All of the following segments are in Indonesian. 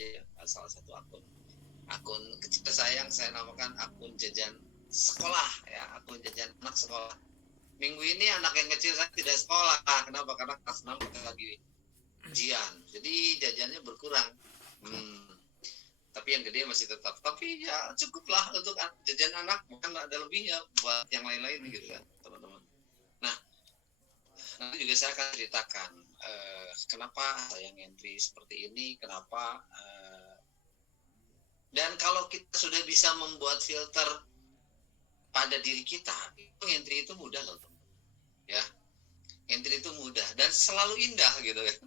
aja ya, salah satu akun kecil saya yang saya namakan akun jajan sekolah ya, akun jajan anak sekolah. Minggu ini anak yang kecil saya tidak sekolah. Kenapa? Karena kelas 6 kita lagi ujian, jadi jajannya berkurang. Tapi yang gede masih tetap. Tapi ya cukuplah untuk jajan anak, bukan ada lebih ya buat yang lain-lain gitu kan, teman-teman. Nah, nanti juga saya akan ceritakan kenapa saya ngentri seperti ini, kenapa dan kalau kita sudah bisa membuat filter pada diri kita, ngentri itu mudah loh, teman. Ya, ngentri itu mudah dan selalu indah gitu kan.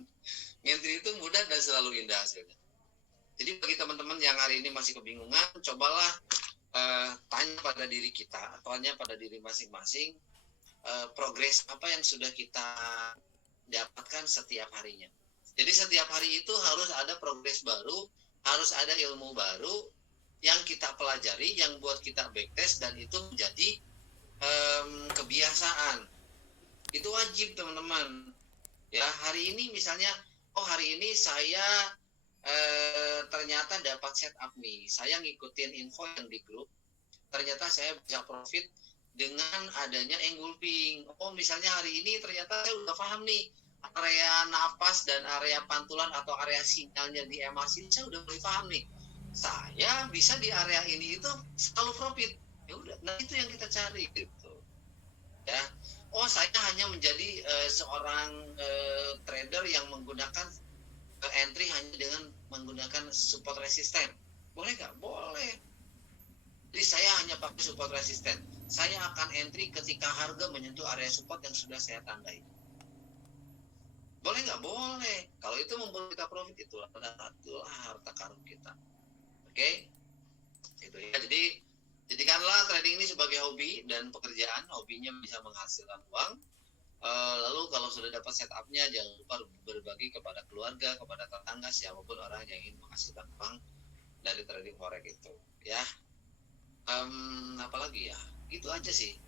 Ngentri itu mudah dan selalu indah hasilnya. Jadi bagi teman-teman yang hari ini masih kebingungan, cobalah tanya pada diri kita, tanya pada diri masing-masing, progres apa yang sudah kita dapatkan setiap harinya. Jadi setiap hari itu harus ada progres baru, harus ada ilmu baru yang kita pelajari, yang buat kita backtest, dan itu menjadi kebiasaan. Itu wajib, teman-teman. Ya, hari ini misalnya, hari ini saya ternyata dapat setup nih. Saya ngikutin info yang di grup. Ternyata saya bisa profit dengan adanya engulfing. Misalnya hari ini ternyata saya udah paham nih area napas dan area pantulan atau area sinyalnya di emas ini saya udah mulai paham nih. Saya bisa di area ini itu selalu profit. Ya udah, nah itu yang kita cari gitu. Ya. Saya hanya menjadi seorang trader yang menggunakan entry hanya dengan menggunakan support resisten. Boleh nggak? Boleh. Jadi saya hanya pakai support resisten. Saya akan entry ketika harga menyentuh area support yang sudah saya tandai. Boleh nggak? Boleh. Kalau itu membuat kita profit, itulah harta karun kita. Oke? Itu ya. Jadi jadikanlah trading ini sebagai hobi dan pekerjaan. Hobinya bisa menghasilkan uang. Lalu kalau sudah dapat setupnya, jangan lupa berbagi kepada keluarga, kepada tetangga, siapapun orang yang ingin menghasilkan uang dari trading forex itu, ya. Apalagi ya, itu aja sih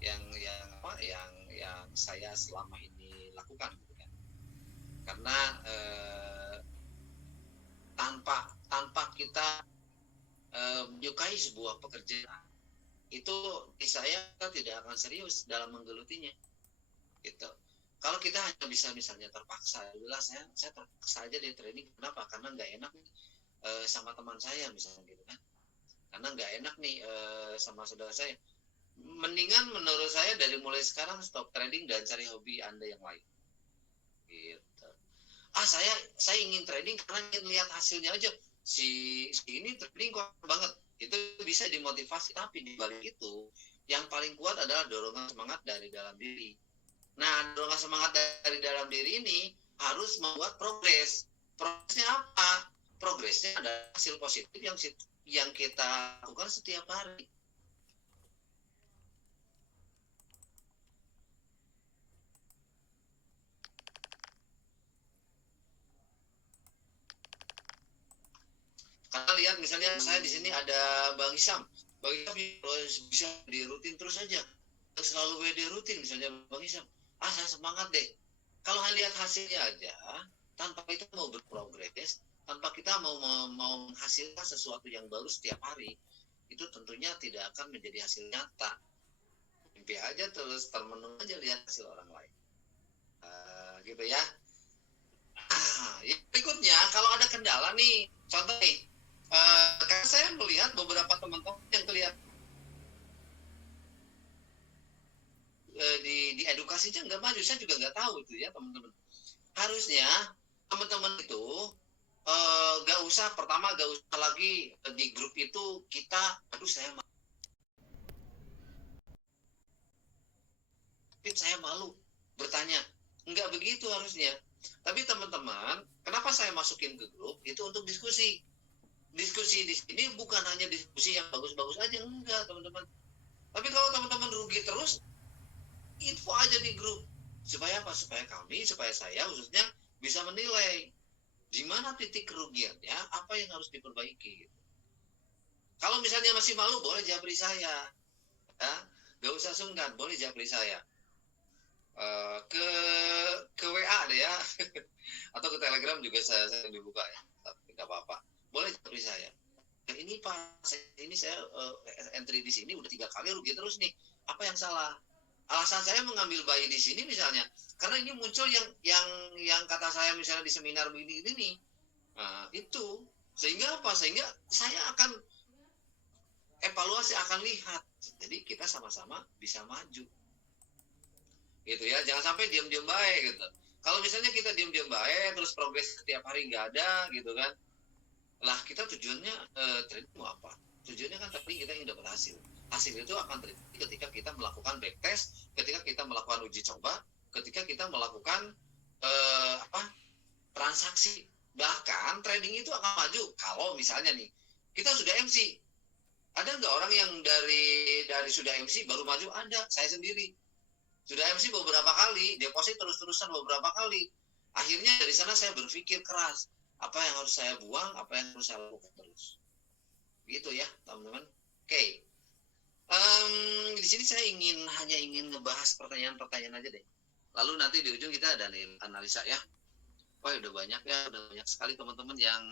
yang saya selama ini lakukan, gitu kan. Karena tanpa kita menyukai sebuah pekerjaan, itu di saya tidak akan serius dalam menggelutinya. Gitu. Kalau kita hanya bisa misalnya terpaksa, adalah saya terpaksa aja di trading. Kenapa? Karena nggak enak nih sama teman saya misalnya gitu kan. Karena nggak enak nih sama saudara saya. Mendingan menurut saya dari mulai sekarang stop trading dan cari hobi Anda yang lain. Gitu. Saya ingin trading karena ingin lihat hasilnya aja. Si ini trading kuat banget. Itu bisa dimotivasi, tapi di balik itu yang paling kuat adalah dorongan semangat dari dalam diri. Nah, dorongan semangat dari dalam diri ini harus membuat progres. Progresnya apa? Progresnya adalah hasil positif yang kita lakukan setiap hari. Karena lihat misalnya saya di sini ada Bang Isam. Bang Isam bisa di rutin terus saja. Selalu WD rutin misalnya Bang Isam. Saya semangat deh. Kalau lihat hasilnya aja, tanpa kita mau berprogres, tanpa kita mau menghasilkan sesuatu yang baru setiap hari, itu tentunya tidak akan menjadi hasil nyata. Mimpi aja terus termenung aja lihat hasil orang lain. Gitu ya. Berikutnya, kalau ada kendala nih, contoh nih, karena saya melihat beberapa teman-teman yang kelihatan di edukasinya nggak maju, saya juga nggak tahu itu ya teman-teman. Harusnya teman-teman itu nggak usah lagi di grup itu kita, saya malu bertanya, nggak begitu harusnya. Tapi teman-teman, kenapa saya masukin ke grup itu untuk diskusi di sini bukan hanya diskusi yang bagus-bagus aja, enggak teman-teman. Tapi kalau teman-teman rugi terus, info aja di grup. Supaya apa? Supaya saya khususnya bisa menilai di mana titik kerugiannya, apa yang harus diperbaiki. Kalau misalnya masih malu, boleh japri saya. Ya, gak usah sungkan, boleh japri saya. Ke WA deh ya. Atau ke Telegram juga saya dibuka ya. Tidak apa-apa. Pak, saya entry di sini udah 3 kali rugi terus nih, apa yang salah? Alasan saya mengambil buy di sini misalnya karena ini muncul yang kata saya misalnya di seminar begini nih. Nah, itu sehingga apa? Sehingga saya akan evaluasi, akan lihat. Jadi kita sama-sama bisa maju. Gitu ya, jangan sampai diam-diam baik gitu. Kalau misalnya kita diam-diam baik terus progres setiap hari nggak ada gitu kan, lah kita tujuannya trading mau apa? Tujuannya kan tadi kita ingin dapat hasil. Hasil itu akan terjadi ketika kita melakukan backtest, ketika kita melakukan uji coba, ketika kita melakukan transaksi. Bahkan trading itu akan maju kalau misalnya nih kita sudah MC. Ada nggak orang yang dari sudah MC baru maju? Ada, saya sendiri. Sudah MC beberapa kali, deposit terus-terusan beberapa kali. Akhirnya dari sana saya berpikir keras, apa yang harus saya buang, apa yang harus saya lakukan terus. Gitu ya, teman-teman. Oke. Di sini saya hanya ingin ngebahas pertanyaan-pertanyaan aja deh. Lalu nanti di ujung kita ada analisa ya. Wah, udah banyak sekali teman-teman yang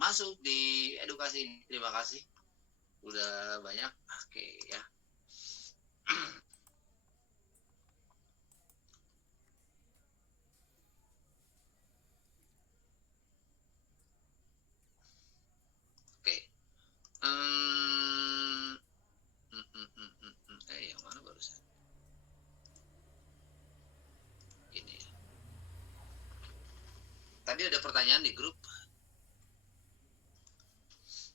masuk di edukasi. Terima kasih. Udah banyak. Oke ya. Oke. Yang mana barusan? Ini. Tadi ada pertanyaan di grup.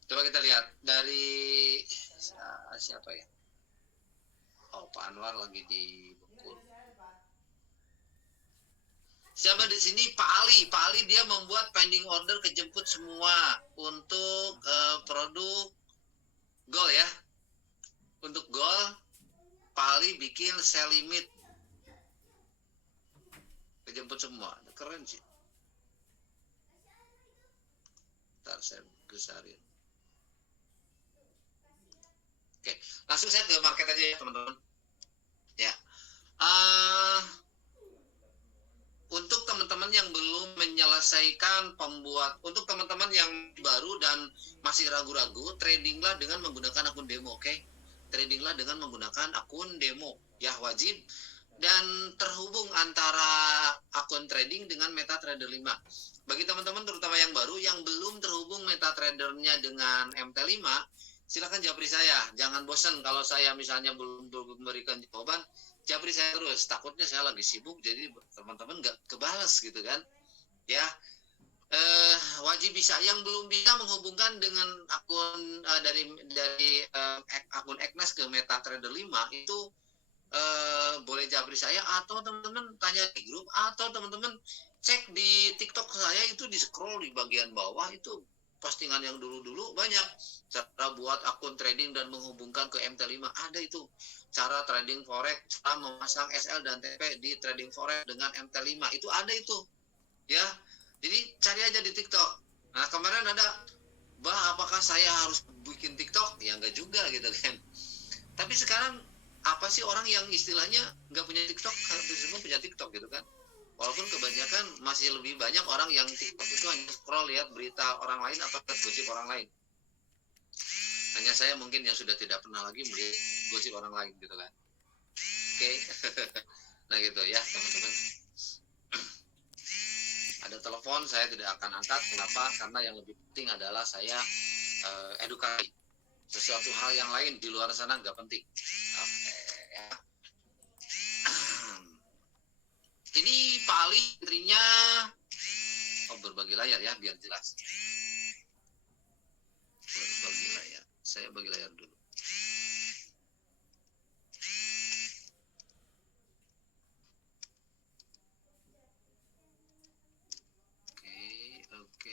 Coba kita lihat dari siapa ya? Oh, Pak Anwar lagi di Bengkulu. Siapa di sini? Pak Ali. Pak Ali dia membuat pending order kejemput semua untuk produk gold ya. Untuk gold, Pak Ali bikin sell limit kejemput semua. Keren sih. Ntar saya besarin. Oke, langsung saya ke market aja ya teman-teman. Ya. Untuk teman-teman yang belum menyelesaikan untuk teman-teman yang baru dan masih ragu-ragu, tradinglah dengan menggunakan akun demo, oke? Tradinglah dengan menggunakan akun demo, ya wajib. Dan terhubung antara akun trading dengan MetaTrader 5. Bagi teman-teman terutama yang baru yang belum terhubung MetaTrader-nya dengan MT5, silakan japri saya. Jangan bosan kalau saya misalnya belum memberikan jawaban, japri saya terus. Takutnya saya lagi sibuk, jadi teman-teman nggak kebalas gitu kan. Ya, wajib bisa. Yang belum bisa menghubungkan dengan akun dari akun Eknas ke MetaTrader 5 itu boleh japri saya, atau teman-teman tanya di grup, atau teman-teman cek di TikTok saya, itu di scroll di bagian bawah itu postingan yang dulu-dulu banyak cara buat akun trading dan menghubungkan ke MT5. Ada itu cara trading forex, cara memasang SL dan TP di trading forex dengan MT5, itu ada itu ya. Jadi cari aja di TikTok. Nah kemarin ada, apakah saya harus bikin TikTok? Ya enggak juga gitu kan. Tapi sekarang apa sih orang yang istilahnya nggak punya TikTok, hampir semua punya TikTok gitu kan. Walaupun kebanyakan masih lebih banyak orang yang TikTok itu hanya scroll lihat berita orang lain atau gosip orang lain. Hanya saya mungkin yang sudah tidak pernah lagi melihat gosip orang lain gitu kan. Oke. Nah gitu ya teman-teman. Ada telepon, saya tidak akan angkat. Kenapa? Karena yang lebih penting adalah saya edukasi. Sesuatu hal yang lain di luar sana nggak penting. Oke ya. Ini Pak Ali intinya berbagi layar ya biar jelas. Berbagi layar. Saya bagi layar dulu. Oke.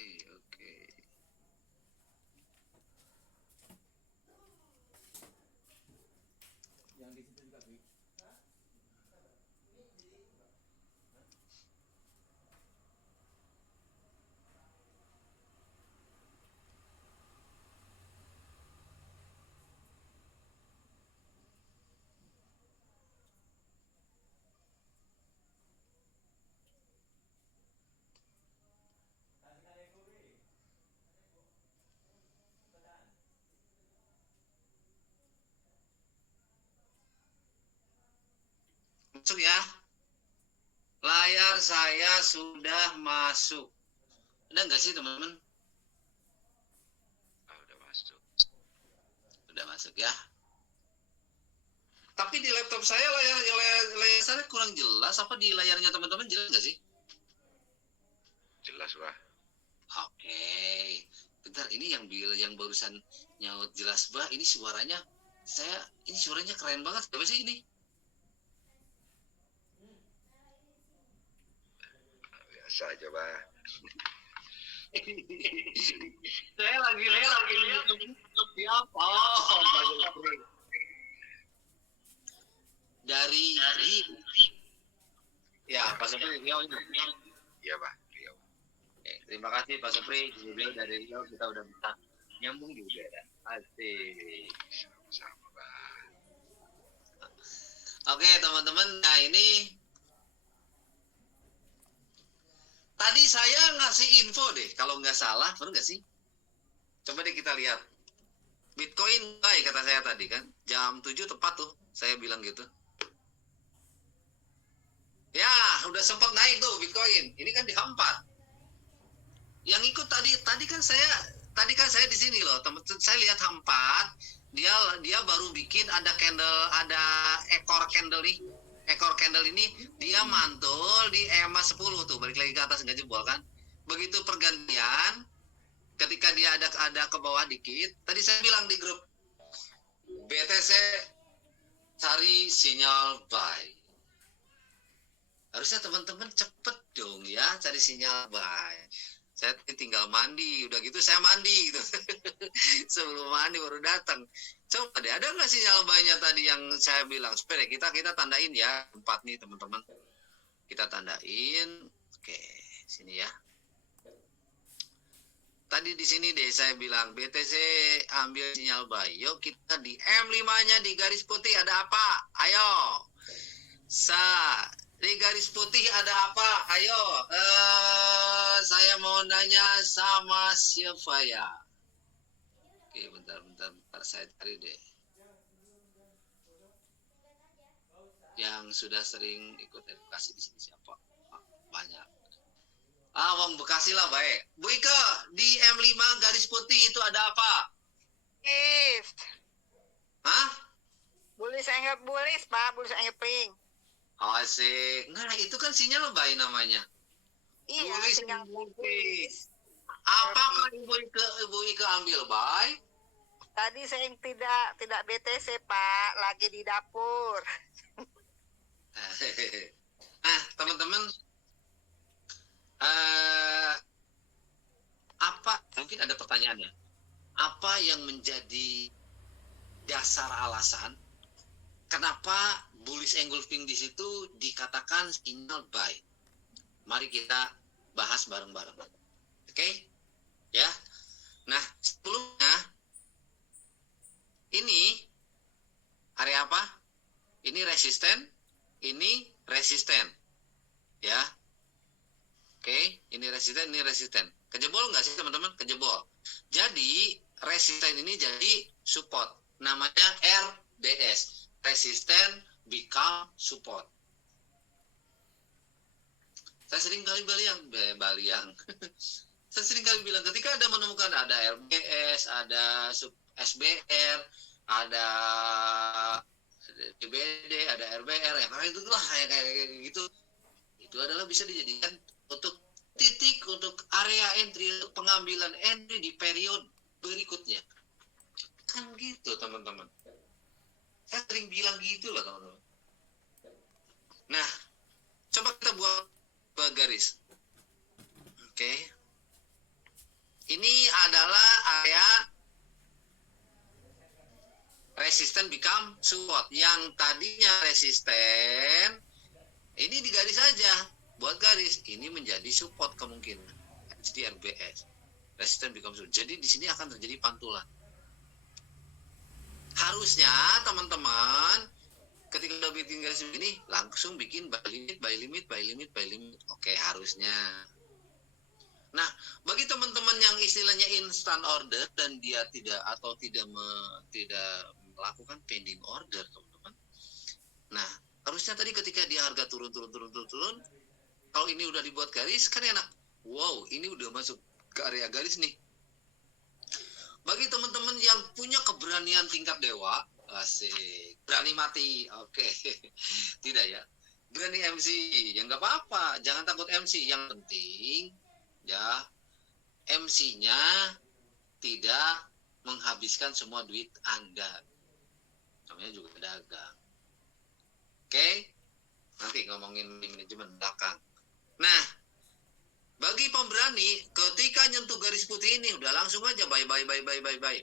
Yang di situ juga Bi. Masuk ya. Layar saya sudah masuk. Ada nggak sih teman-teman? Udah masuk. Udah masuk ya. Tapi di laptop saya layar saya kurang jelas. Apa di layarnya teman-teman jelas nggak sih? Jelas, Bah. Oke. Bentar, ini yang barusan nyaut jelas, Bah. Ini suaranya keren banget. Siapa sih ini? Biasa aja, Bah. Saya lagi lihat siapa? Oh, dari ya Pak Supri Riau ini. Iya, Bah. Riau. Terima kasih Pak Supri. Beliau dari Riau, kita udah bisa nyambung juga ya. Asik. Sama-sama, Bah. Oke teman-teman, nah ini tadi saya ngasih info deh, kalau nggak salah, benar nggak sih? Coba deh kita lihat. Bitcoin buy kata saya tadi kan, jam 7 tepat tuh, saya bilang gitu. Ya, udah sempat naik tuh Bitcoin. Ini kan di H4. Yang ikut tadi kan saya di sini loh, teman. Saya lihat H4, dia baru bikin ada ekor candle nih. Ekor candle ini dia mantul di EMA 10 tuh, balik lagi ke atas nggak jebol kan. Begitu pergantian, ketika dia ada ke bawah dikit, tadi saya bilang di grup BTC cari sinyal buy. Harusnya teman-teman cepet dong ya cari sinyal buy. Saya tinggal mandi, udah gitu saya mandi gitu. Sebelum mandi baru datang. Coba deh, ada nggak sinyal buy-nya tadi yang saya bilang? Supaya kita tandain ya, 4 nih teman-teman. Kita tandain. Oke, sini ya. Tadi di sini deh saya bilang BTC ambil sinyal buy. Yuk kita di M5-nya di garis putih ada apa? Ayo. Di garis putih ada apa? Ayo. Saya mau nanya sama siapa ya? Oke, bentar. Saya cari deh. Yang sudah sering ikut edukasi di sini siapa? Banyak. Wong Bekasi lah baik. Bu Ike, di M5 garis putih itu ada apa? Hah? Bullish angle bullish, Pak. Bullish angle pink. Oh, asik. Nah, itu kan sinyal buy namanya. Iya, Bullish sinyal bullish. Apakah Ibu Ike ambil buy? Tadi saya yang tidak BTC, Pak. Lagi di dapur. Nah, teman-teman, mungkin ada pertanyaannya. Apa yang menjadi dasar alasan kenapa bullish engulfing di situ dikatakan signal buy? Mari kita bahas bareng-bareng. Oke? Ya. Nah, sebelumnya ini area apa? Ini resisten, ini resisten. Ya. Oke, ini resisten. Kejebol nggak sih teman-teman? Kejebol. Jadi resisten ini jadi support. Namanya RBS. Resisten become support. Saya sering kali saya sering kali bilang ketika ada menemukan ada RBS, ada SBR, ada DBD, ada RBR, yang itu lah kayak gitu. Itu adalah bisa dijadikan untuk titik untuk area entry, untuk pengambilan entry di periode berikutnya. Kan gitu teman-teman. Saya sering bilang gitu loh teman-teman. Nah, coba kita buat garis. Oke. Ini adalah area resisten become support. Yang tadinya resisten, ini di garis saja. Buat garis, ini menjadi support kemungkinan. Jadi RBS. Resisten become support. Jadi di sini akan terjadi pantulan. Harusnya teman-teman ketika udah bikin garis begini langsung bikin buy limit. Oke, harusnya. Nah, bagi teman-teman yang istilahnya instant order dan dia tidak melakukan pending order, teman-teman. Nah, Harusnya tadi ketika dia harga turun, kalau ini udah dibuat garis kan enak. Wow, ini udah masuk ke area garis nih. Bagi teman-teman yang punya keberanian tingkat dewa, asik, berani mati, oke. Tidak ya, berani MC, ya nggak apa-apa, jangan takut MC. Yang penting ya MC-nya tidak menghabiskan semua duit Anda. Namanya juga dagang. Oke? Nanti ngomongin manajemen belakang. Nah, bagi pemberani, ketika nyentuh garis putih ini, udah langsung aja bye.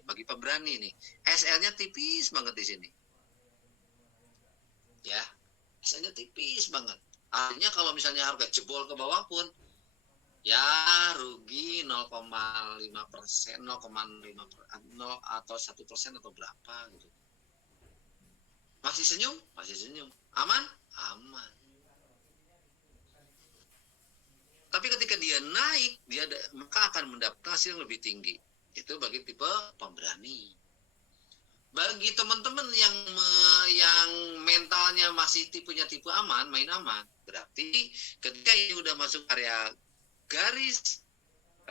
Bagi pemberani nih, SL-nya tipis banget di sini. Ya, SL-nya tipis banget. Artinya kalau misalnya harga jebol ke bawah pun, ya rugi 0,5%, 0,5 atau 1% atau berapa gitu. Masih senyum? Masih senyum. Aman? Aman. Tapi ketika dia naik, maka akan mendapatkan hasil yang lebih tinggi. Itu bagi tipe pemberani. Bagi teman-teman yang mentalnya masih tipenya tipe aman, main aman, berarti ketika ini udah masuk area garis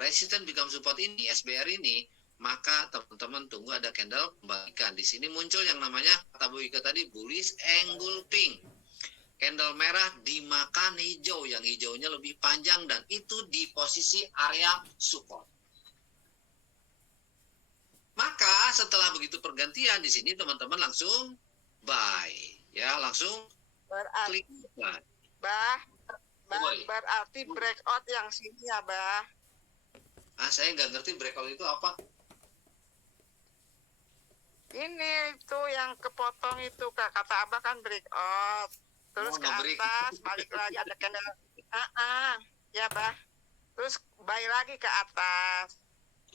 resisten become support ini, SBR ini, maka teman-teman tunggu ada candle pembalikan. Di sini muncul yang namanya kata Bu Ika tadi bullish engulfing. Candle merah dimakan hijau, yang hijaunya lebih panjang dan itu di posisi area support. Maka setelah begitu pergantian di sini teman-teman langsung buy, ya langsung Berarti, klik buy. berarti breakout yang sini ya, Bah. Saya nggak ngerti breakout itu apa. Ini itu yang kepotong itu, kata Abah kan breakout. Terus ke atas, balik lagi ada candle. Ya, Bah. Terus buy lagi ke atas.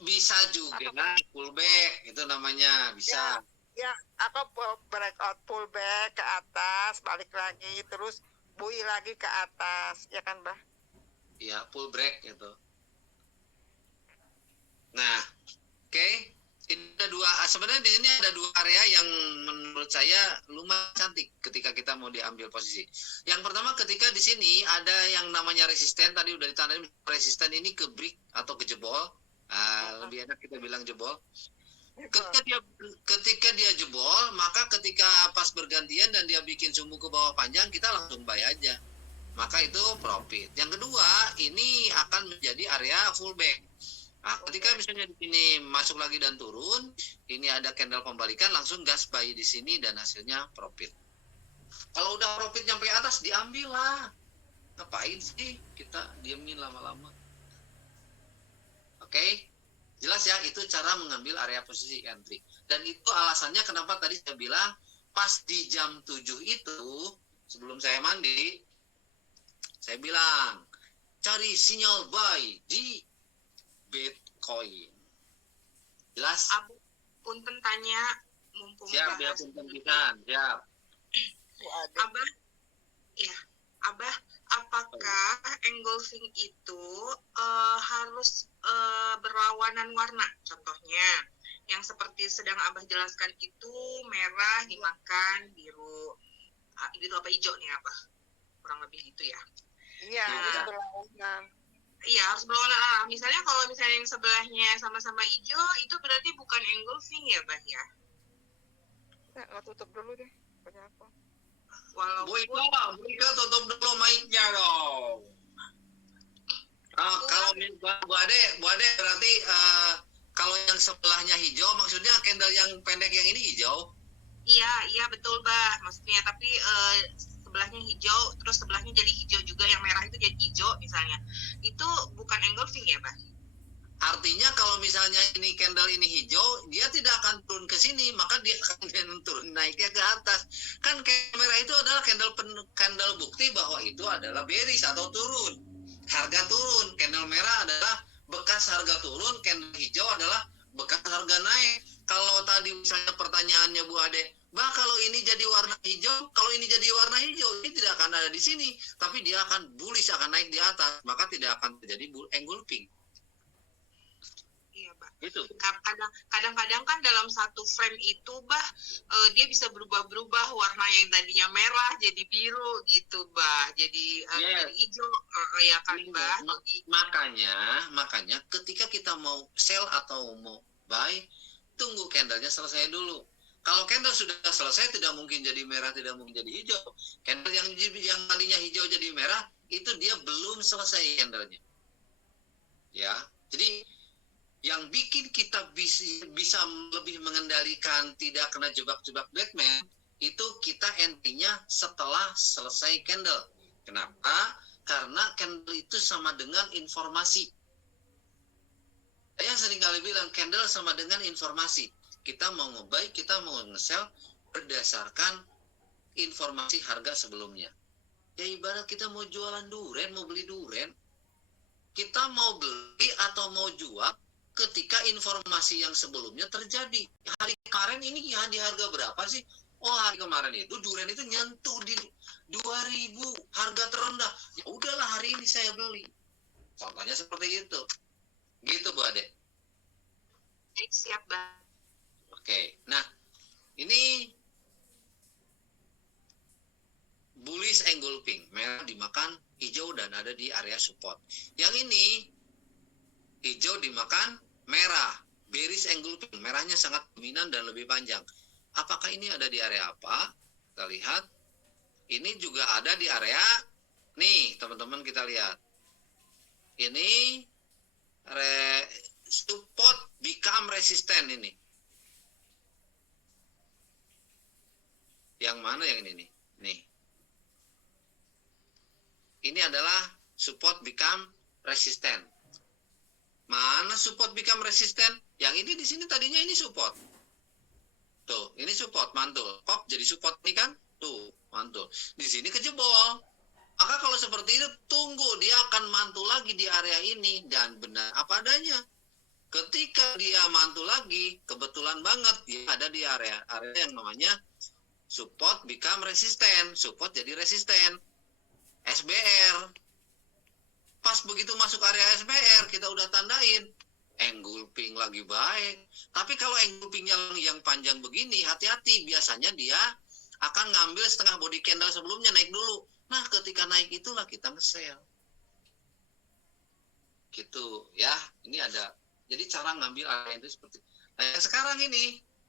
Bisa juga pullback, itu namanya bisa. Ya, apa breakout pullback ke atas, balik lagi, terus buy lagi ke atas, ya kan, Bah? Iya, pullback itu. Nah, oke. Ini ada sebenarnya di sini ada dua area yang menurut saya lumayan cantik ketika kita mau diambil posisi. Yang pertama ketika di sini ada yang namanya resisten, tadi udah ditandain resisten ini ke break atau ke jebol. Lebih enak kita bilang jebol. Ketika dia jebol, maka ketika pas bergantian dan dia bikin sumbu ke bawah panjang, kita langsung buy aja. Maka itu profit. Yang kedua, ini akan menjadi area fullback. Nah, ketika misalnya di sini masuk lagi dan turun, ini ada candle pembalikan, langsung gas buy di sini dan hasilnya profit. Kalau udah profit nyampe atas, diambil lah. Ngapain sih kita diemin lama-lama? Oke? Jelas ya, itu cara mengambil area posisi entry. Dan itu alasannya kenapa tadi saya bilang, pas di jam 7 itu, sebelum saya mandi, saya bilang, cari sinyal buy di Bitcoin. Jelas? Abu punten tanya mumpung siap, ya punten pisan, siap. Abah, ya, Abah, apakah engulfing itu harus berlawanan warna? Contohnya, yang seperti sedang Abah jelaskan itu merah dimakan biru, itu apa hijau nih Abah? Kurang lebih gitu ya. Iya, harus berlawanan. Iya, harus berlawanan. Misalnya kalau misalnya yang sebelahnya sama-sama hijau, itu berarti bukan engulfing ya, Bah ya? Ya, nggak tutup dulu deh. Banyak apa? Bu Ika tutup dulu mic-nya dong. Kalau Bu Ade berarti kalau yang sebelahnya hijau, maksudnya candle yang pendek yang ini hijau? Iya betul, Bah. Maksudnya, tapi sebelahnya hijau, terus sebelahnya jadi hijau juga, yang merah itu jadi hijau misalnya. Itu bukan engulfing ya, Bah? Artinya kalau misalnya ini candle ini hijau, dia tidak akan turun ke sini, maka dia akan turun naiknya ke atas. Kan candle merah itu adalah candle bukti bahwa itu adalah bearish atau turun. Harga turun, candle merah adalah bekas harga turun, candle hijau adalah bekas harga naik. Kalau tadi misalnya pertanyaannya Bu Ade, Bah, kalau ini jadi warna hijau, kalau ini jadi warna hijau, ini tidak akan ada di sini, tapi dia akan bullish, akan naik di atas, maka tidak akan terjadi engulfing. Iya, Bah. Gitu. kadang-kadang kan dalam satu frame itu dia bisa berubah-berubah warna yang tadinya merah jadi biru gitu jadi Yes. dari hijau ya kan Makanya ketika kita mau sell atau mau buy, tunggu candlenya selesai dulu. Kalau candle sudah selesai, tidak mungkin jadi merah, tidak mungkin jadi hijau. Candle yang tadinya hijau jadi merah, itu dia belum selesai candlenya. Ya, jadi yang bikin kita bisa lebih mengendalikan, tidak kena jebak-jebak Batman, itu kita entry-nya setelah selesai candle. Kenapa? Karena candle itu sama dengan informasi. Saya sering kali bilang candle sama dengan informasi. Kita mau nge-buy, kita mau nge-sell berdasarkan informasi harga sebelumnya. Ya ibarat kita mau jualan duren, mau beli duren. Kita mau beli atau mau jual ketika informasi yang sebelumnya terjadi. Hari kemarin ini ya di harga berapa sih? Oh, hari kemarin itu duren itu nyentuh di 2.000 harga terendah. Ya udahlah hari ini saya beli. Contohnya seperti itu. Gitu Bu Ade. Siap Bang. Oke, nah ini bullish engulfing, merah dimakan hijau dan ada di area support. Yang ini hijau dimakan merah, bearish engulfing, merahnya sangat dominan dan lebih panjang. Apakah ini ada di area apa? Kita lihat. Ini juga ada di area, nih teman-teman kita lihat. Ini support become resistant ini. Yang mana yang ini nih? Nih. Ini adalah support become resistant. Mana support become resistant? Yang ini di sini tadinya ini support. Tuh, ini support mantul. Pop jadi support nih kan? Tuh, mantul. Di sini kejebol. Maka kalau seperti itu tunggu dia akan mantul lagi di area ini dan benar apa adanya. Ketika dia mantul lagi, kebetulan banget dia ada di area yang namanya support become resistant, support jadi resisten. SBR. Pas begitu masuk area SBR, kita udah tandain engulfing lagi baik. Tapi kalau engulfingnya yang panjang begini, hati-hati. Biasanya dia akan ngambil setengah body candle sebelumnya naik dulu. Nah, ketika naik itulah kita nge-sell. Gitu ya. Ini ada. Jadi cara ngambil area itu seperti. Nah,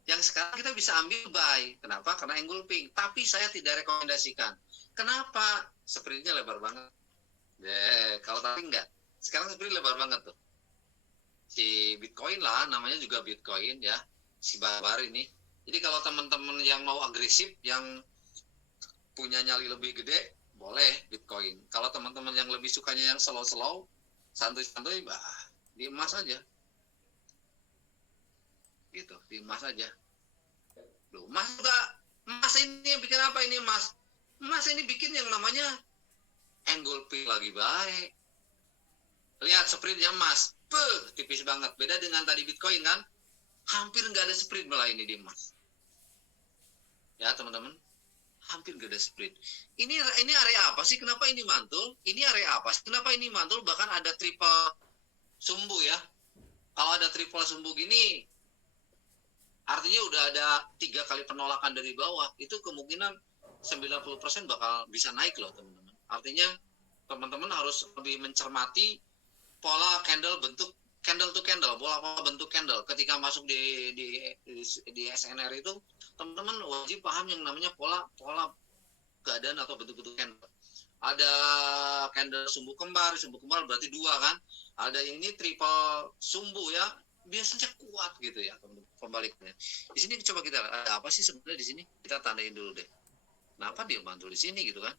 yang sekarang kita bisa ambil buy. Kenapa? Karena engulfing. Tapi saya tidak rekomendasikan. Kenapa? Sprintnya lebar banget. Kalau tadi enggak. Sekarang sprint lebar banget tuh. Si Bitcoin lah, namanya juga Bitcoin ya. Si barbar ini. Jadi kalau teman-teman yang mau agresif, yang punya nyali lebih gede, boleh Bitcoin. Kalau teman-teman yang lebih sukanya yang slow-slow, santuy-santuy, di emas aja. Gitu, di emas aja. Loh, emas juga, emas ini yang bikin apa ini emas? Emas ini bikin yang namanya engulfing lagi baik. Lihat sprintnya emas, tipis banget. Beda dengan tadi Bitcoin kan, hampir nggak ada sprint malah ini di emas. Ya teman-teman, hampir nggak ada sprint. Ini area apa sih? Kenapa ini mantul? Ini area apa sih? Kenapa ini mantul? Bahkan ada triple sumbu ya. Kalau ada triple sumbu gini, artinya udah ada 3 kali penolakan dari bawah. Itu kemungkinan 90% bakal bisa naik loh teman-teman. Artinya teman-teman harus lebih mencermati pola candle bentuk candle to candle, pola bentuk candle. Ketika masuk di SNR itu, teman-teman wajib paham yang namanya pola keadaan atau bentuk-bentuk candle. Ada candle sumbu kembar berarti 2 kan. Ada ini triple sumbu ya, biasanya kuat gitu ya pembaliknya. Di sini coba kita ada apa sih sebenarnya di sini? Kita tandain dulu deh. Kenapa dia mantul di sini gitu kan?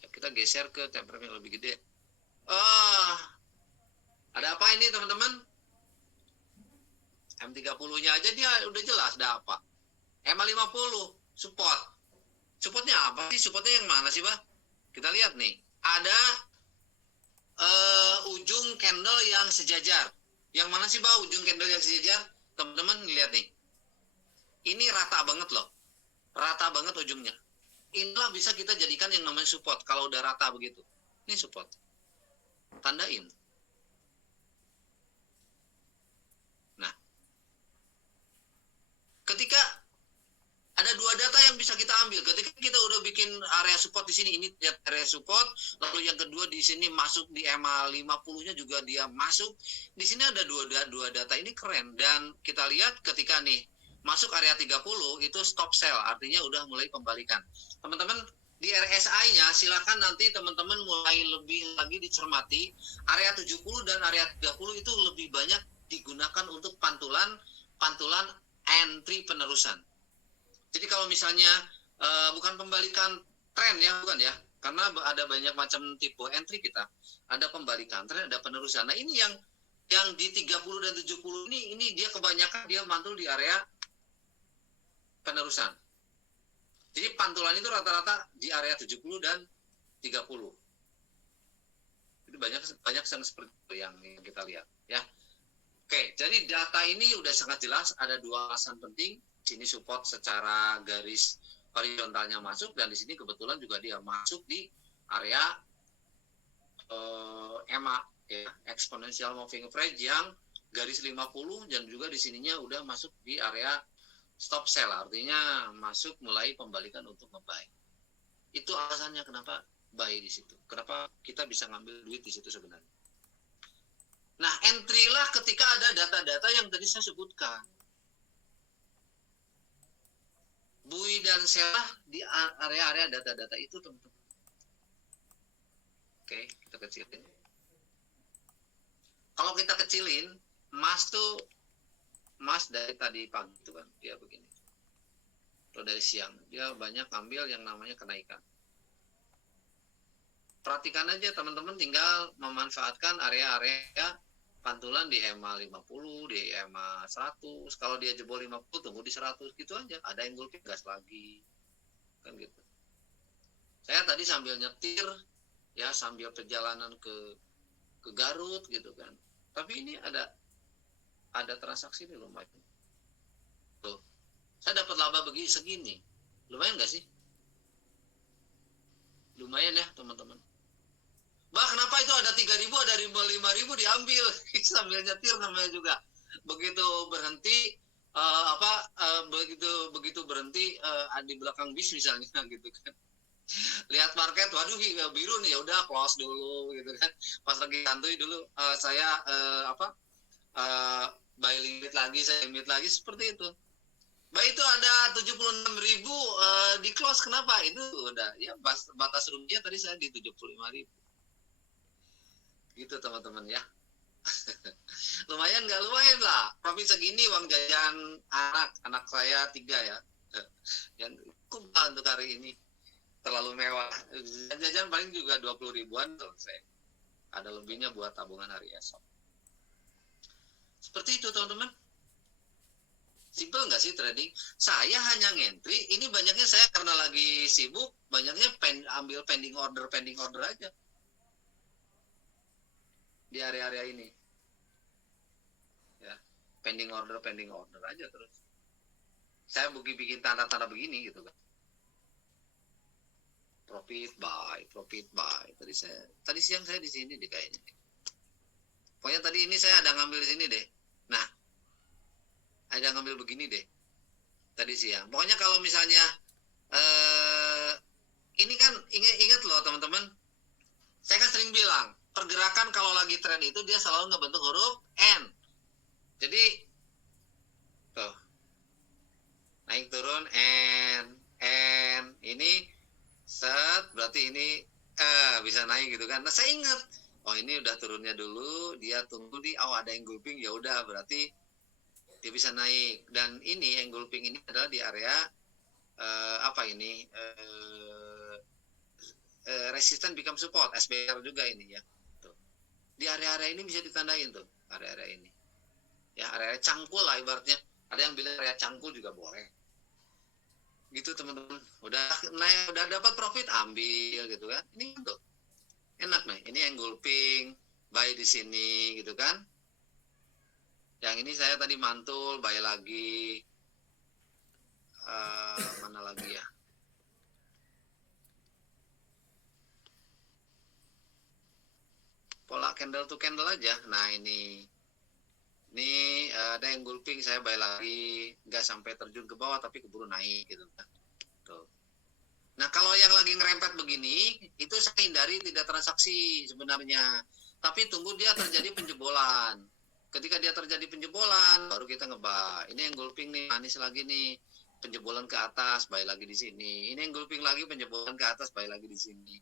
Ya, kita geser ke temperament yang lebih gede. Ada apa ini teman-teman? M30-nya aja dia udah jelas ada apa. M50 support. Supportnya apa sih? Supportnya yang mana sih, Bah? Kita lihat nih. Ada ujung candle yang sejajar. Yang mana sih, Bah, ujung candle yang sejajar? Teman-teman lihat nih. Ini rata banget loh. Rata banget ujungnya. Inilah bisa kita jadikan yang namanya support. Kalau udah rata begitu. Ini support. Tandain. data yang bisa kita ambil ketika kita udah bikin area support di sini, ini area support, lalu yang kedua di sini masuk di EMA 50-nya juga dia masuk. Di sini ada dua data, ini keren. Dan kita lihat ketika nih masuk area 30 itu stop sell, artinya udah mulai pembalikan. Teman-teman di RSI-nya silakan nanti teman-teman mulai lebih lagi dicermati. Area 70 dan area 30 itu lebih banyak digunakan untuk pantulan entry penerusan. Jadi kalau misalnya bukan pembalikan tren ya, bukan ya, karena ada banyak macam tipe entry kita. Ada pembalikan tren, ada penerusan. Nah ini yang di 30 dan 70 ini dia kebanyakan dia mantul di area penerusan. Jadi pantulan itu rata-rata di area 70 dan 30. Itu banyak yang seperti itu yang kita lihat ya. Oke, jadi data ini udah sangat jelas, ada dua alasan penting. Sini support secara garis horizontalnya masuk, dan di sini kebetulan juga dia masuk di area EMA ya, exponential moving average yang garis 50, dan juga di sininya udah masuk di area stop sell, artinya masuk mulai pembalikan untuk nge-buy. Itu alasannya kenapa buy di situ. Kenapa kita bisa ngambil duit di situ sebenarnya. Nah, entry lah ketika ada data-data yang tadi saya sebutkan. Bui dan selah di area-area data-data itu, teman-teman. Oke, kita kecilin. Kalau kita kecilin, emas dari tadi pagi itu kan, dia begini. Atau dari siang, dia banyak ambil yang namanya kenaikan. Perhatikan aja teman-teman, tinggal memanfaatkan area-area pantulan di EMA 50, di EMA 100. Kalau dia jebol 50, tunggu di 100 gitu aja. Ada yang gulping gas lagi. Kan gitu. Saya tadi sambil nyetir ya, sambil perjalanan ke Garut gitu kan. Tapi ini ada transaksi ini lumayan. Tuh. Saya dapat laba segini. Lumayan nggak sih? Lumayan ya, teman-teman. Bah, kenapa itu ada 3.000, ada 5.000 diambil sambil nyetir namanya juga. Begitu berhenti begitu berhenti di belakang bis misalnya gitu kan. Lihat market, waduh biru nih, ya udah close dulu gitu kan. Pas lagi santuy dulu saya buy limit lagi, saya limit lagi seperti itu. Bah, itu ada 76.000 di close, kenapa? Itu udah ya batas ruginya tadi saya di 75.000. Gitu teman-teman ya. Lumayan nggak? Lumayan lah. Profit segini uang jajan anak saya 3 ya. Yang cukup untuk hari ini. Terlalu mewah. Jajan paling juga 20 ribuan selesai. Ada lebihnya buat tabungan hari esok. Seperti itu teman-teman. Simple nggak sih trading? Saya hanya ngentry. Ini banyaknya saya karena lagi sibuk. Banyaknya ambil pending order aja. Di area-area ini ya, pending order aja terus. Saya bikin tanda-tanda begini gitu kan, profit buy. Tadi siang saya di sini deh kayaknya. Pokoknya tadi ini saya ada ngambil di sini deh. Nah, ada ngambil begini deh tadi siang. Pokoknya kalau misalnya ini kan ingat loh teman-teman, saya kan sering bilang pergerakan kalau lagi tren itu dia selalu ngebentuk huruf N. Jadi tuh naik turun N ini set, berarti ini bisa naik gitu kan. Nah saya ingat, oh ini udah turunnya dulu, dia tunggu ada engulfing, ya udah berarti dia bisa naik. Dan ini engulfing ini adalah di area resistance become support, SBR juga ini ya. Di area-area ini bisa ditandain tuh, area-area ini. Ya, area cangkul lah ibaratnya. Ada yang bilang area cangkul juga boleh. Gitu teman-teman. Udah dapat profit, ambil gitu kan. Ini tuh. Enak nih. Ini engulfing, buy di sini gitu kan. Yang ini saya tadi mantul, buy lagi. Mana lagi ya? Pola candle to candle aja. Nah ini ada engulfing, saya buy lagi, nggak sampai terjun ke bawah tapi keburu naik gitu kan. gitu. Nah, kalau yang lagi ngerempet begini, itu saya hindari tidak transaksi sebenarnya. Tapi tunggu dia terjadi penjebolan. Ketika dia terjadi penjebolan, baru kita nge-buy. Ini engulfing nih, manis lagi nih. Penjebolan ke atas, buy lagi di sini. Ini engulfing lagi, penjebolan ke atas, buy lagi di sini.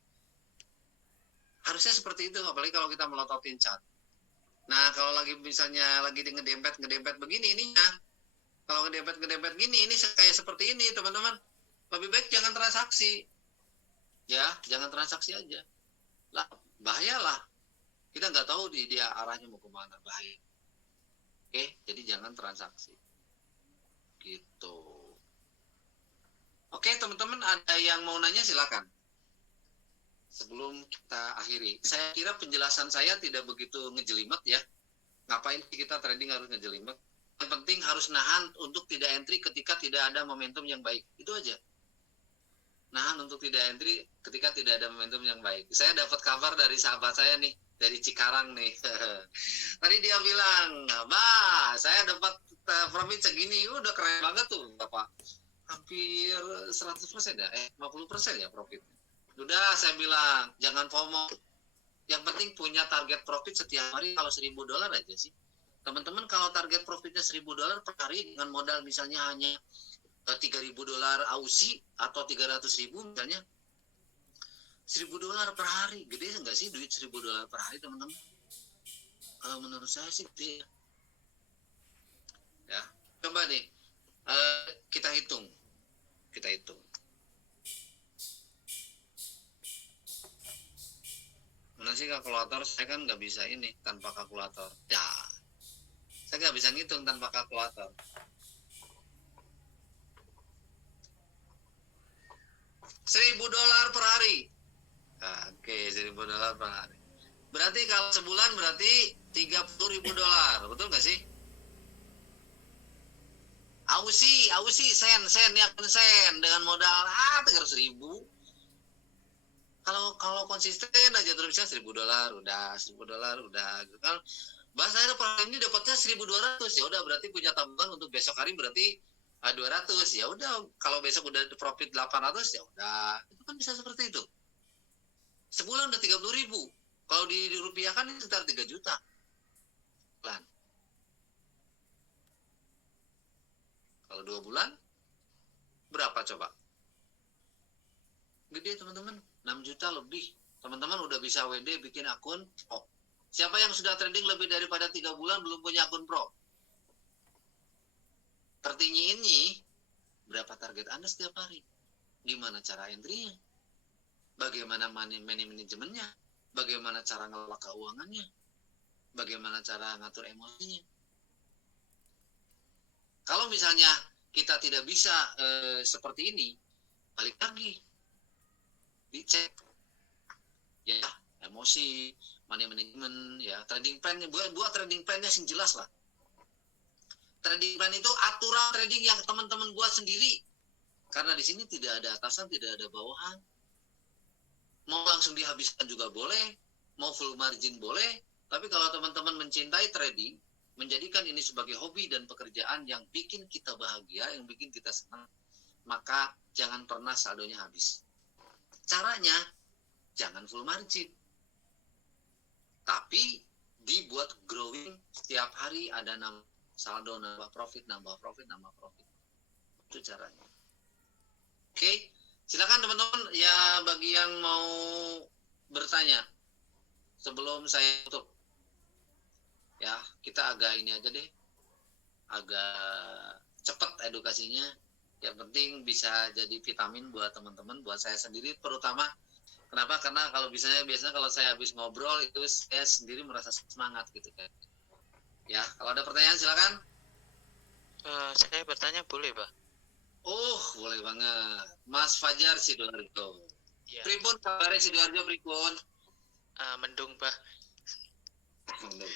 Harusnya seperti itu, apalagi kalau kita melototin chart. Nah, kalau lagi misalnya lagi ngedempet begini ininya. Kalau ngedempet gini, ini kayak seperti ini, teman-teman. Lebih baik jangan transaksi. Ya, jangan transaksi aja. Lah, bahayalah. Kita nggak tahu dia arahnya mau kemana, bahaya. Oke, jadi jangan transaksi. Gitu. Oke, teman-teman, ada yang mau nanya silakan. Sebelum kita akhiri, saya kira penjelasan saya tidak begitu ngejelimet ya. Ngapain sih kita trading harus ngejelimet? Yang penting harus nahan untuk tidak entry ketika tidak ada momentum yang baik. Itu aja. Nahan untuk tidak entry ketika tidak ada momentum yang baik. Saya dapat kabar dari sahabat saya nih, dari Cikarang nih. Tadi dia bilang, "Bah, saya dapat profit segini." Udah keren banget tuh, Bapak. Hampir 100% ya, 50% ya profit. Udah, saya bilang, jangan FOMO. Yang penting punya target profit setiap hari kalau $1.000 aja sih. Teman-teman, kalau target profitnya $1.000 per hari dengan modal misalnya hanya $3.000 Aussie atau 300.000 misalnya, $1.000 per hari, gede enggak sih duit $1.000 per hari, teman-teman? Kalau menurut saya sih gede ya. Ya, coba nih kita hitung. Mana sih kalkulator? Saya kan nggak bisa ini tanpa kalkulator. Ya, saya nggak bisa ngitung tanpa kalkulator. $1.000 per hari. Oke, $1.000 per hari. Berarti kalau sebulan berarti $30.000, betul nggak sih? Aussie sen ya, sen dengan modal 300.000. Kalau konsisten aja terus bisa $1.000 udah gitu kan. Bahasa saya per ini dapatnya 1.200, ya udah berarti punya tabungan untuk besok hari berarti 200, ya udah kalau besok udah profit 800 ya udah, itu kan bisa seperti itu. Sebulan udah 30.000, kalau dirupiahkan ini sekitar 3 juta bulan. Kalau 2 bulan berapa coba? Gede teman-teman, 6 juta lebih. Teman-teman udah bisa WD bikin akun pro. Siapa yang sudah trading lebih daripada 3 bulan belum punya akun pro? Tertinggi ini berapa target Anda setiap hari? Gimana cara entry-nya? Bagaimana manajemennya? Bagaimana cara ngelola keuangannya? Bagaimana cara ngatur emosinya? Kalau misalnya kita tidak bisa seperti ini, balik lagi dicek ya, emosi, money management ya, trading plan, buat trading plan-nya sing jelas lah. Trading plan itu aturan trading yang teman-teman buat sendiri. Karena di sini tidak ada atasan, tidak ada bawahan. Mau langsung dihabiskan juga boleh, mau full margin boleh, tapi kalau teman-teman mencintai trading, menjadikan ini sebagai hobi dan pekerjaan yang bikin kita bahagia, yang bikin kita senang, maka jangan pernah saldonya habis. Caranya, jangan full margin. Tapi dibuat growing setiap hari, ada saldo, nambah profit. Itu caranya. Oke, silakan teman-teman ya, bagi yang mau bertanya sebelum saya tutup. Ya, kita agak ini aja deh. Agak cepat edukasinya. Yang penting bisa jadi vitamin buat teman-teman, buat saya sendiri terutama. Kenapa? Karena kalau biasanya kalau saya habis ngobrol itu saya sendiri merasa semangat gitu kan. Ya, kalau ada pertanyaan silakan. Saya bertanya boleh, Pak? Oh, boleh banget. Mas Fajar Sidoarjo. Ya. Pripun kabarnya Sidoarjo, pripun? Mendung, Pak. Mendung.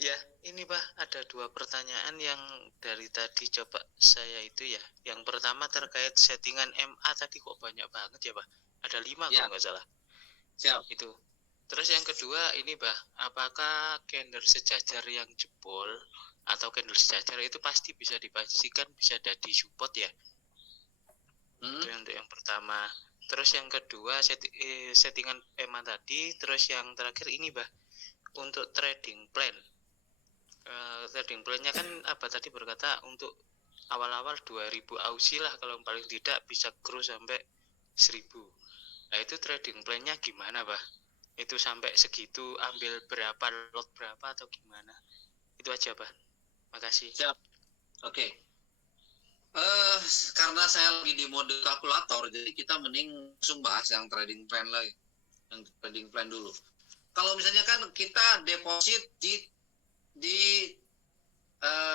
Ya, ini Pak, ada 2 pertanyaan yang dari tadi coba saya itu ya. Yang pertama terkait settingan MA tadi kok banyak banget ya Pak. Ada 5 ya, kalau nggak salah. Siap. Itu. Terus yang kedua ini Pak, apakah candle sejajar yang jebol atau candle sejajar itu pasti bisa dipastikan bisa jadi support ya? Itu untuk yang pertama. Terus yang kedua settingan EMA tadi. Terus yang terakhir ini bah, untuk trading plan. Trading plan-nya kan apa tadi berkata untuk awal-awal 2000 Aussie lah, kalau paling tidak bisa grow sampai 1000. Nah itu trading plan-nya gimana bah? Itu sampai segitu ambil berapa lot berapa atau gimana? Itu aja bah. Makasih. Siap. Oke. Karena saya lagi di mode kalkulator, jadi kita mending langsung bahas yang trading plan lagi. Yang trading plan dulu. Kalau misalnya kan kita deposit di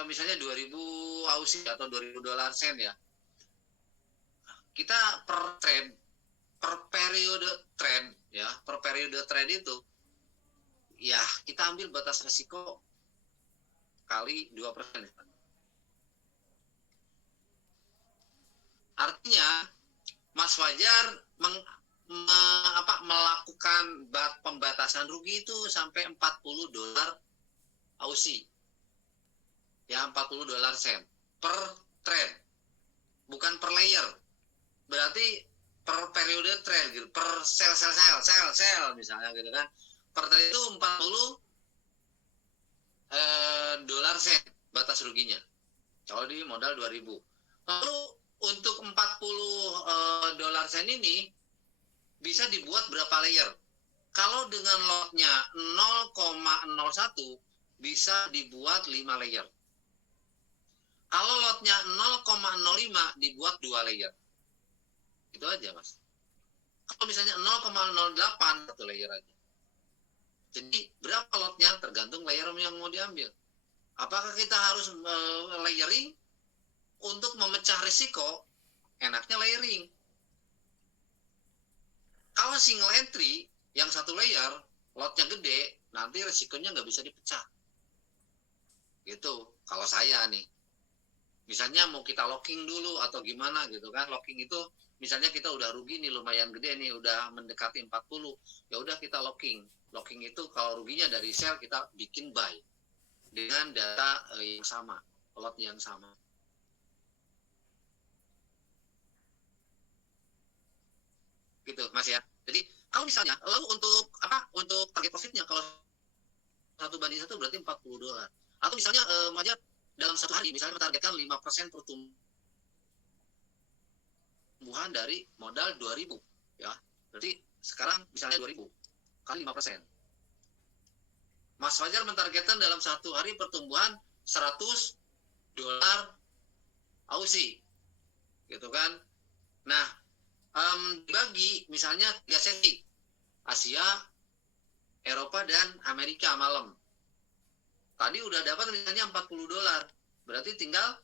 misalnya 2000 Aussie atau 2000 dolar sen ya. Kita per periode trade itu ya kita ambil batas resiko kali 2%. Artinya Mas Fajar melakukan pembatasan rugi itu sampai 40 dolar Aussie. Ya 40 dolar sen per trade. Bukan per layer. Berarti per periode trade gitu, per sell misalnya gitu kan. Per trade itu 40 dolar sen batas ruginya. Kalau di modal 2000. Lalu untuk 40 dolar sen ini bisa dibuat berapa layer? Kalau dengan lotnya 0,01 bisa dibuat 5 layer. Kalau lotnya 0,05 dibuat 2 layer. Itu aja mas. Kalau misalnya 0,08 satu layer aja. Jadi berapa lotnya tergantung layer yang mau diambil. Apakah kita harus layering? Untuk memecah risiko, enaknya layering. Kalau single entry, yang satu layer, lotnya gede, nanti risikonya nggak bisa dipecah. Gitu, kalau saya nih. Misalnya mau kita locking dulu atau gimana gitu kan. Locking itu, misalnya kita udah rugi nih lumayan gede nih, udah mendekati 40. Ya udah kita locking. Locking itu kalau ruginya dari sell, kita bikin buy. Dengan data yang sama, lot yang sama. Gitu mas ya. Jadi kalau misalnya lalu untuk target profitnya kalau 1:1 berarti 40 dolar. Atau misalnya aja dalam satu hari misalnya mentargetkan 5% pertumbuhan dari modal 2000 ya. Berarti sekarang misalnya 2000 kali 5%. Mas Fajar mentargetkan dalam satu hari pertumbuhan 100 dolar Aussie. Gitu kan. Nah, dibagi misalnya 3 sesi, Asia, Eropa, dan Amerika malam. Tadi udah dapat misalnya 40 dolar, berarti tinggal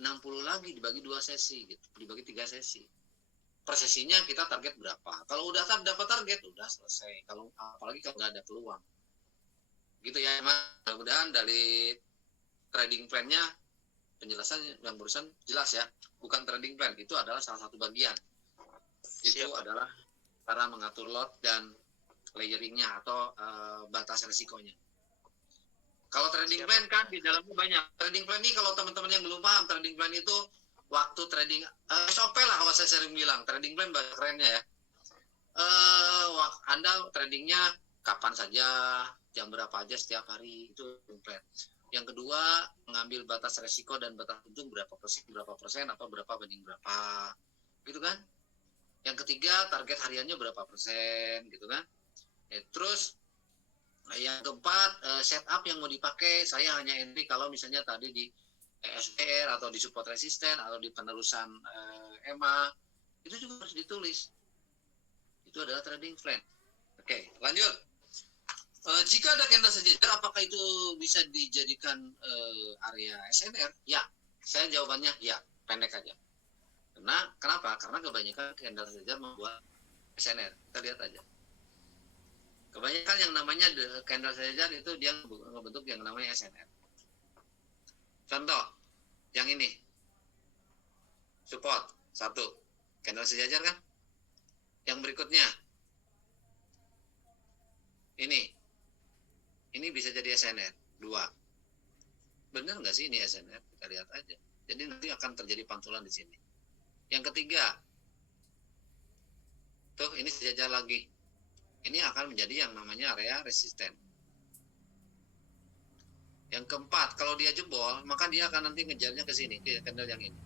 60 lagi dibagi 2 sesi, gitu. Dibagi 3 sesi. Per sesinya kita target berapa? Kalau udah dapat target, udah selesai. Kalau apalagi kalau nggak ada peluang. Gitu ya, mudah-mudahan dari trading plan-nya penjelasan yang barusan jelas ya. Bukan trading plan, itu adalah salah satu bagian. Itu adalah cara mengatur lot dan layering-nya atau batas resikonya. Kalau trading plan kan di dalamnya banyak. Trading plan ini kalau teman-teman yang belum paham, trading plan itu waktu trading SOP lah kalau saya sering bilang. Trading plan banyak kerennya ya. Anda tradingnya kapan saja, jam berapa aja setiap hari, itu trading plan. Yang kedua, mengambil batas resiko dan batas untung berapa persen atau berapa banding berapa. Gitu kan? Yang ketiga, target hariannya berapa persen, gitu kan. Terus, yang keempat, setup yang mau dipakai, saya hanya entry kalau misalnya tadi di SPR atau di support resisten atau di penerusan EMA, itu juga harus ditulis. Itu adalah trading plan. Oke, lanjut. Jika ada candle sejajar, apakah itu bisa dijadikan area SNR? Ya, saya jawabannya ya, pendek aja. Kenapa? Karena kebanyakan candle sejajar membuat SNR. Kita lihat aja. Kebanyakan yang namanya candle sejajar itu dia membentuk yang namanya SNR. Contoh, yang ini. Support, 1. Candle sejajar kan? Yang berikutnya. Ini bisa jadi SNR, 2. Benar nggak sih ini SNR? Kita lihat aja. Jadi nanti akan terjadi pantulan di sini. Yang ketiga, Tuh, ini sejajar lagi. Ini akan menjadi yang namanya area resisten. Yang keempat, kalau dia jebol, maka dia akan nanti ngejarnya ke sini, ke candle yang ini.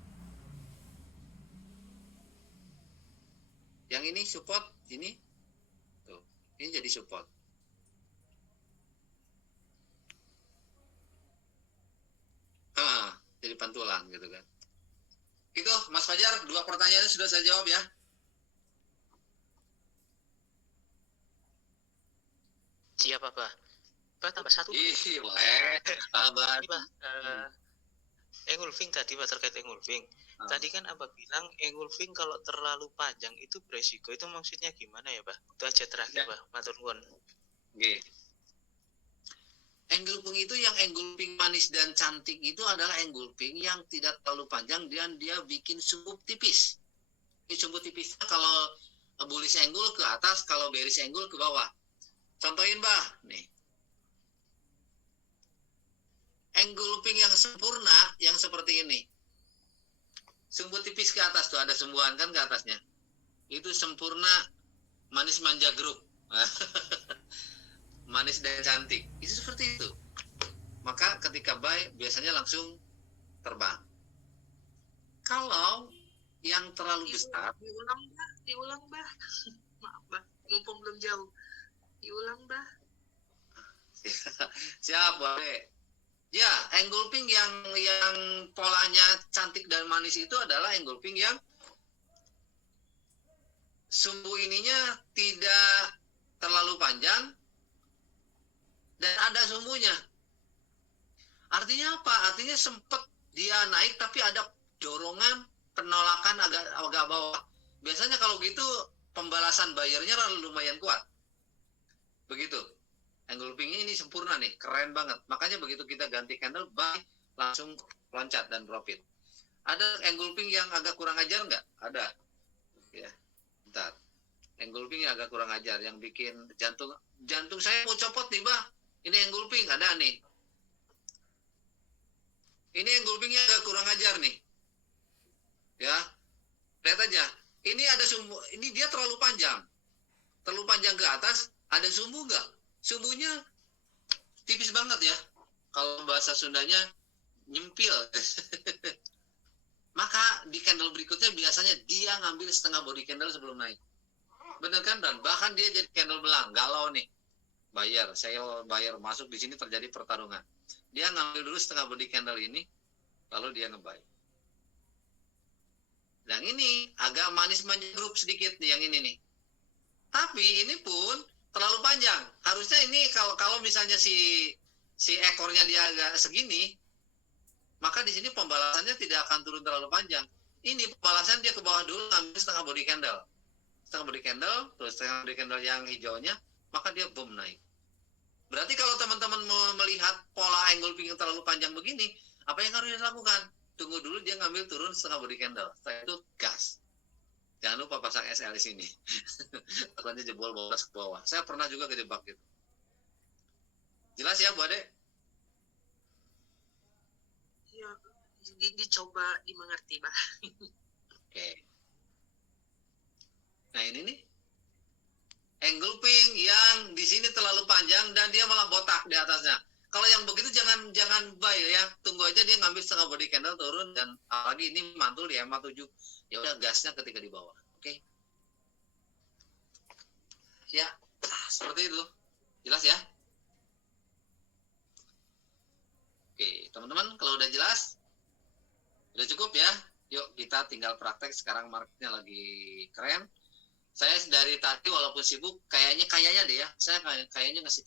Yang ini support, ini. Tuh, ini jadi support. Jadi pantulan gitu kan. Itu Mas Fajar, 2 pertanyaannya sudah saya jawab ya. Siap Pak. Pak tambah satu. Ih, boleh. Abang. Ini Pak, engulfing tadi Pak, terkait engulfing. Tadi kan Abang bilang engulfing kalau terlalu panjang itu beresiko. Itu maksudnya gimana ya Pak? Itu aja terakhir Pak, matur nuwun. Oke. Engulfing itu yang engulfing manis dan cantik itu adalah engulfing yang tidak terlalu panjang dan dia bikin sumbu tipis. Ini sumbu tipisnya kalau bullish angle ke atas, kalau bearish angle ke bawah. Contohin Bah, nih. Engulfing yang sempurna yang seperti ini. Sumbu tipis ke atas tuh, ada sumbuhan kan ke atasnya. Itu sempurna manis manja grup. Manis dan cantik. Itu seperti itu. Maka ketika buy biasanya langsung terbang. Kalau yang terlalu besar, Diulang bah. Maaf bah, mumpung belum jauh. Diulang bah. siap boleh. Ya, engulfing yang polanya cantik dan manis itu adalah engulfing yang sumbu ininya tidak terlalu panjang dan ada sumbunya. Artinya apa? Artinya sempat dia naik tapi ada dorongan penolakan agak bawah. Biasanya kalau gitu pembalasan bayarnya lumayan kuat. Begitu. Engulfingnya ini sempurna nih, keren banget. Makanya begitu kita ganti candle, buy, langsung loncat dan profit. Ada engulfing yang agak kurang ajar nggak? Ada. Ya, bentar. Engulfing yang agak kurang ajar, yang bikin jantung saya mau copot nih, Bah. Ini engulfing, ada nih. Ini engulfingnya agak kurang ajar nih. Ya, lihat aja. Ini ada sumbu, ini dia terlalu panjang. Terlalu panjang ke atas, ada sumbu nggak? Sumbunya tipis banget ya. Kalau bahasa Sundanya, nyempil. Maka di candle berikutnya biasanya dia ngambil setengah body candle sebelum naik. Bener kan? Dan bahkan dia jadi candle belang, galau nih. Saya bayar masuk di sini terjadi pertarungan. Dia ngambil dulu setengah body candle ini, lalu dia nge-buy. Yang ini agak manis manja grup sedikit nih yang ini nih. Tapi ini pun terlalu panjang. Harusnya ini kalau misalnya si ekornya dia agak segini, maka di sini pembalasannya tidak akan turun terlalu panjang. Ini pembalasan dia ke bawah dulu ngambil setengah body candle. Setengah body candle, terus setengah body candle yang hijaunya, maka dia boom naik. Berarti kalau teman-teman melihat pola engulfing yang terlalu panjang begini, apa yang harus dilakukan? Tunggu dulu dia ngambil turun setengah body candle. Setelah itu gas. Jangan lupa pasang SL di sini. Takutnya jebol bolas ke bawah. Saya pernah juga kejebak gitu. Jelas ya Bu Ade? Ya, dicoba dimengerti, Bah. Oke. Nah ini nih. Engulfing yang di sini terlalu panjang dan dia malah botak di atasnya. Kalau yang begitu jangan buy ya. Tunggu aja dia ngambil setengah body candle turun dan apalagi ini mantul di EMA 7. Ya udah gasnya ketika di bawah. Oke. Ya, seperti itu. Jelas ya? Oke, teman-teman kalau udah jelas udah cukup ya. Yuk kita tinggal praktek, sekarang marketnya lagi keren. Saya dari tadi walaupun sibuk kayaknya deh ya. Saya kayaknya ngasih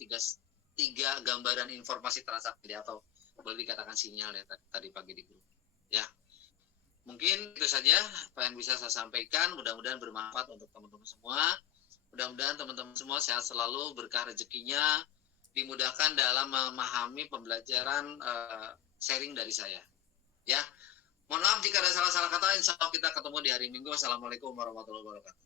tiga gambaran informasi transaksi atau boleh dikatakan sinyal ya tadi pagi di grup. Ya. Mungkin itu saja apa yang bisa saya sampaikan. Mudah-mudahan bermanfaat untuk teman-teman semua. Mudah-mudahan teman-teman semua sehat selalu, berkah rezekinya, dimudahkan dalam memahami pembelajaran sharing dari saya. Ya. Mohon maaf jika ada salah-salah kata. Insya Allah kita ketemu di hari Minggu. Assalamualaikum warahmatullahi wabarakatuh.